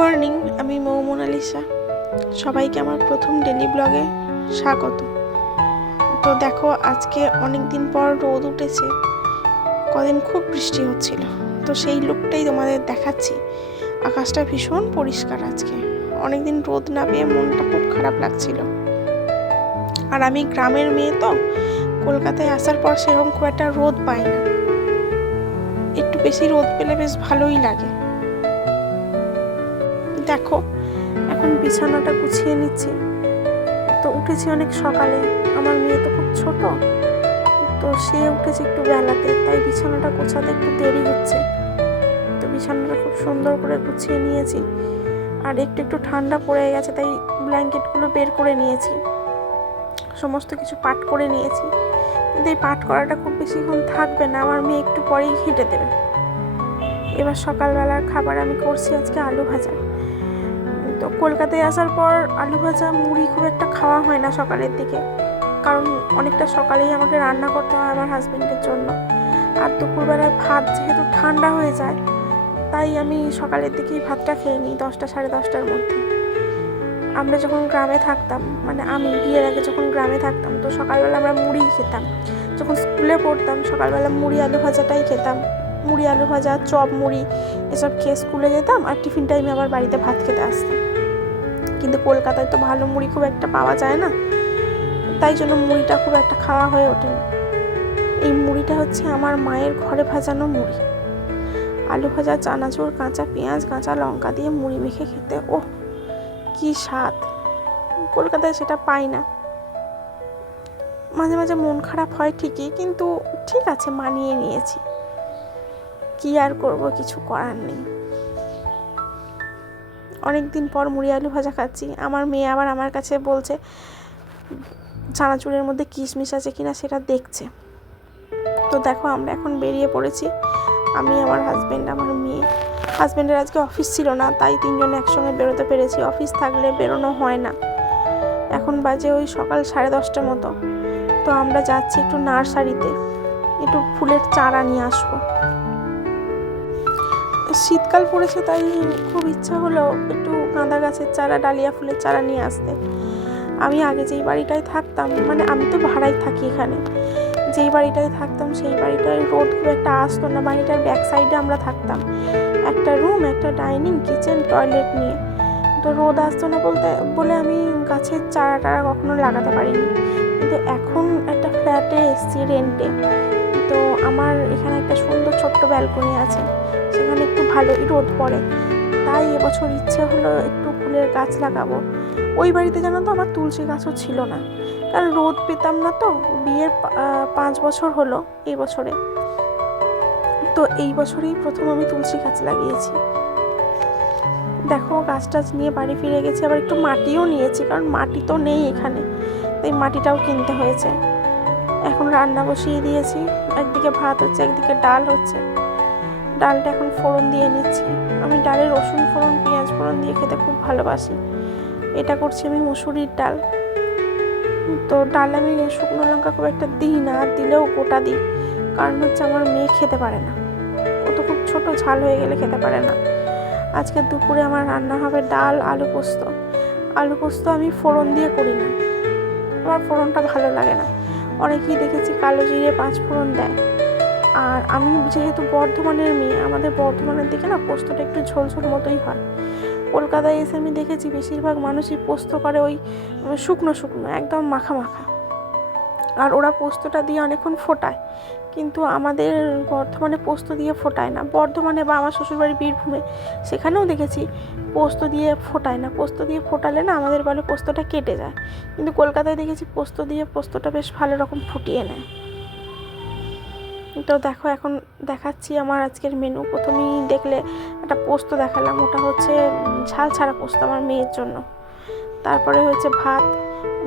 Morning, আমি মৌ Mona Lisa. সবাইকে আমার প্রথম ডেলি ব্লগে স্বাগত। তো দেখো, আজকে অনেক দিন পর রোদ উঠেছে। কদিন খুব বৃষ্টি হচ্ছিল, তো সেই লুকটাই তোমাদের দেখাচ্ছি। আকাশটা ভীষণ পরিষ্কার আজকে। অনেকদিন রোদ না পেয়ে মনটা খুব খারাপ লাগছিল। আর আমি গ্রামের মেয়ে, তো কলকাতায় আসার পর সেরকম খুব একটা রোদ পাই না। একটু বেশি রোদ পেলে বেশ ভালোই লাগে। দেখো, এখন বিছানাটা গুছিয়ে নিচ্ছি। তো উঠেছি অনেক সকালে, আমার মেয়ে তো খুব ছোট, তো সে উঠেছে একটু বেলাতে, তাই বিছানাটা গোছাতে একটু দেরি হচ্ছে। তো বিছানাটা খুব সুন্দর করে গুছিয়ে নিয়েছি। আর একটু ঠান্ডা পড়ে গেছে, তাই ব্ল্যাঙ্কেটগুলো বের করে নিয়েছি, সমস্ত কিছু পাট করে নিয়েছি। কিন্তু এই পাট করাটা খুব বেশিক্ষণ থাকবে না, আমার মেয়ে একটু পরেই হেঁটে দেবে। এবার সকালবেলার খাবার আমি করছি আজকে আলু ভাজা। তো কলকাতায় আসার পর আলু ভাজা মুড়ি খুব একটা খাওয়া হয় না সকালের দিকে, কারণ অনেকটা সকালেই আমাকে রান্না করতে হয় আমার হাজবেন্ডের জন্য। আর দুপুরবেলায় ভাত যেহেতু ঠান্ডা হয়ে যায়, তাই আমি সকালের দিকেই ভাতটা খেয়ে নিই 10টা সাড়ে 10টার মধ্যে। আমরা যখন গ্রামে থাকতাম, মানে আমি বিয়ের আগে যখন গ্রামে থাকতাম, তো সকালবেলা আমরা মুড়ি খেতাম। যখন স্কুলে পড়তাম সকালবেলা মুড়ি আলু ভাজাটাই খেতাম। মুড়ি আলু ভাজা, চপ মুড়ি এসব খেয়ে স্কুলে যেতাম, আর টিফিন টাইমে আবার বাড়িতে ভাত খেতে আসতাম। কিন্তু কলকাতায় তো ভালো মুড়ি খুব একটা পাওয়া যায় না, তাই জন্য মুড়িটা খুব একটা খাওয়া হয়ে ওঠে না। এই মুড়িটা হচ্ছে আমার মায়ের ঘরে ভাজানো মুড়ি। আলু ভাজা, চানাচুর, কাঁচা পেঁয়াজ, কাঁচা লঙ্কা দিয়ে মুড়ি মেখে খেতে ওহ কি স্বাদ! কলকাতায় সেটা পাই না। মাঝে মাঝে মন খারাপ হয় ঠিকই, কিন্তু ঠিক আছে, মানিয়ে নিয়েছি। কি আর করব, কিছু করার নেই। অনেকদিন পর মুড়ি আলু ভাজা খাচ্ছি। আমার মেয়ে আবার আমার কাছে বলছে চানাচুরের মধ্যে কিশমিশ আছে কিনা সেটা দেখছে। তো দেখো, আমরা এখন বেরিয়ে পড়েছি, আমি, আমার হাজব্যান্ড, আমার মেয়ে। হাজব্যান্ডের আজকে অফিস ছিল না, তাই তিনজনে একসঙ্গে বেরোতে পেরেছি। অফিস থাকলে বেরোনো হয় না। এখন বাজে ওই সকাল 10:30 মতো। তো আমরা যাচ্ছি একটু নার্সারিতে, একটু ফুলের চারা নিয়ে আসবো। শীতকাল পড়েছে, তাই খুব ইচ্ছা হলো একটু গাঁদা গাছের চারা, ডালিয়া ফুলের চারা নিয়ে আসতে। আমি আগে যেই বাড়িটায় থাকতাম, মানে আমি তো ভাড়াই থাকি এখানে, যেই বাড়িটায় থাকতাম সেই বাড়িটায় রোদ খুব একটা আসতো না। বাড়িটার ব্যাক সাইডে আমরা থাকতাম, একটা রুম, একটা ডাইনিং, কিচেন, টয়লেট নিয়ে। তো রোদ আসতো না বলে আমি গাছের চারা কখনো লাগাতে পারিনি। কিন্তু এখন একটা ফ্ল্যাটে এসেছি রেন্টে, তো আমার এখানে একটা সুন্দর ছোট্ট ব্যালকনি আছে, সেখানে একটু ভালোই রোদ পড়ে। তাই এবছর ইচ্ছে হলো একটু ফুলের গাছ লাগাবো। ওই বাড়িতে জানো তো আমার তুলসী গাছও ছিল না, কারণ রোদ পেতাম না। তো বিয়ের 5 বছর হলো এই বছরে, তো এই বছরেই প্রথম আমি তুলসী গাছ লাগিয়েছি। দেখো, গাছ টাছ নিয়ে বাড়ি ফিরে গেছি, আবার একটু মাটিও নিয়েছি, কারণ মাটি তো নেই এখানে, তাই মাটিটাও কিনতে হয়েছে। এখন রান্না বসিয়ে দিয়েছি, একদিকে ভাত হচ্ছে, একদিকে ডাল হচ্ছে। ডালটা এখন ফোড়ন দিয়ে নিচ্ছি। আমি ডালে রসুন ফোড়ন, পেঁয়াজ ফোড়ন দিয়ে খেতে খুব ভালোবাসি। এটা করছি আমি মুসুরির ডাল। তো ডাল আমি শুকনো লঙ্কা খুব একটা দিই না, দিলেও গোটা দিই, কারণ হচ্ছে আমার মেয়ে খেতে পারে না, ও তো খুব ছোট, ঝাল হয়ে গেলে খেতে পারে না। আজকে দুপুরে আমার রান্না হবে ডাল, আলু পোস্ত। আলু পোস্ত আমি ফোড়ন দিয়ে করি না, আমার ফোড়নটা ভালো লাগে না। অনেকেই দেখেছি কালো জিরে 5 ফোড়ন দেয়। আর আমি যেহেতু বর্ধমানের মেয়ে, আমাদের বর্ধমানের দিকে না পোস্তটা একটু ঝোলঝোল মতোই হয়। কলকাতায় এসে আমি দেখেছি বেশিরভাগ মানুষই পোস্ত করে ওই শুকনো শুকনো, একদম মাখা মাখা, আর ওরা পোস্তটা দিয়ে অনেকক্ষণ ফোটায়। কিন্তু আমাদের বর্ধমানে পোস্ত দিয়ে ফোটায় না। বর্ধমানে বা আমার শ্বশুরবাড়ি বীরভূমে, সেখানেও দেখেছি পোস্ত দিয়ে ফোটায় না। পোস্ত দিয়ে ফোটালে না আমাদের বলে পোস্তটা কেটে যায়, কিন্তু কলকাতায় দেখেছি পোস্ত দিয়ে পোস্তটা বেশ ভালো রকম ফুটিয়ে নেয়। তো দেখো, এখন দেখাচ্ছি আমার আজকের মেনু। প্রথমেই দেখলে একটা পোস্ত দেখালাম, ওটা হচ্ছে ঝাল ছাড়া পোস্ত আমার মেয়ের জন্য। তারপরে হচ্ছে ভাত,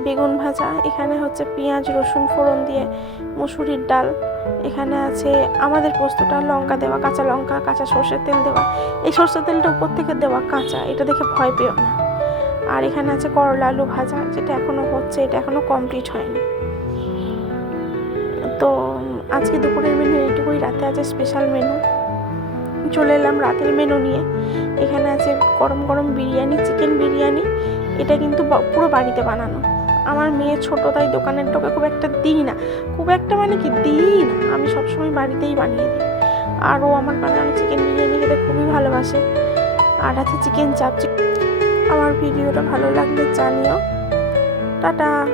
বেগুন ভাজা, এখানে হচ্ছে পেঁয়াজ রসুন ফোড়ন দিয়ে মুসুরির ডাল, এখানে আছে আমাদের পোস্তটা লঙ্কা দেওয়া, কাঁচা লঙ্কা, কাঁচা সর্ষের তেল দেওয়া। এই সর্ষের তেলটা উপর থেকে দেওয়া কাঁচা, এটা দেখে ভয় পেও না। আর এখানে আছে করলা আলু ভাজা, যেটা এখনও হচ্ছে, এটা এখনও কমপ্লিট হয়নি। তো আজকে দুপুরের মেনু এইটুকুই, রাতে আছে স্পেশাল মেনু। চলে এলাম রাতের মেনু নিয়ে। এখানে আছে গরম গরম বিরিয়ানি, চিকেন বিরিয়ানি। এটা কিন্তু পুরো বাড়িতে বানানো। আমার মেয়ে ছোটো, তাই দোকানের টোকে খুব একটা দিই না, খুব একটা মানে কি দিই না, আমি সবসময় বাড়িতেই বানিয়ে দিই। আর ও আমার বানানো চিকেন বিরিয়ানি খেতে খুবই ভালোবাসে। আর আছে চিকেন চাপ। আমার ভিডিওটা ভালো লাগলে জানিও। টাটা।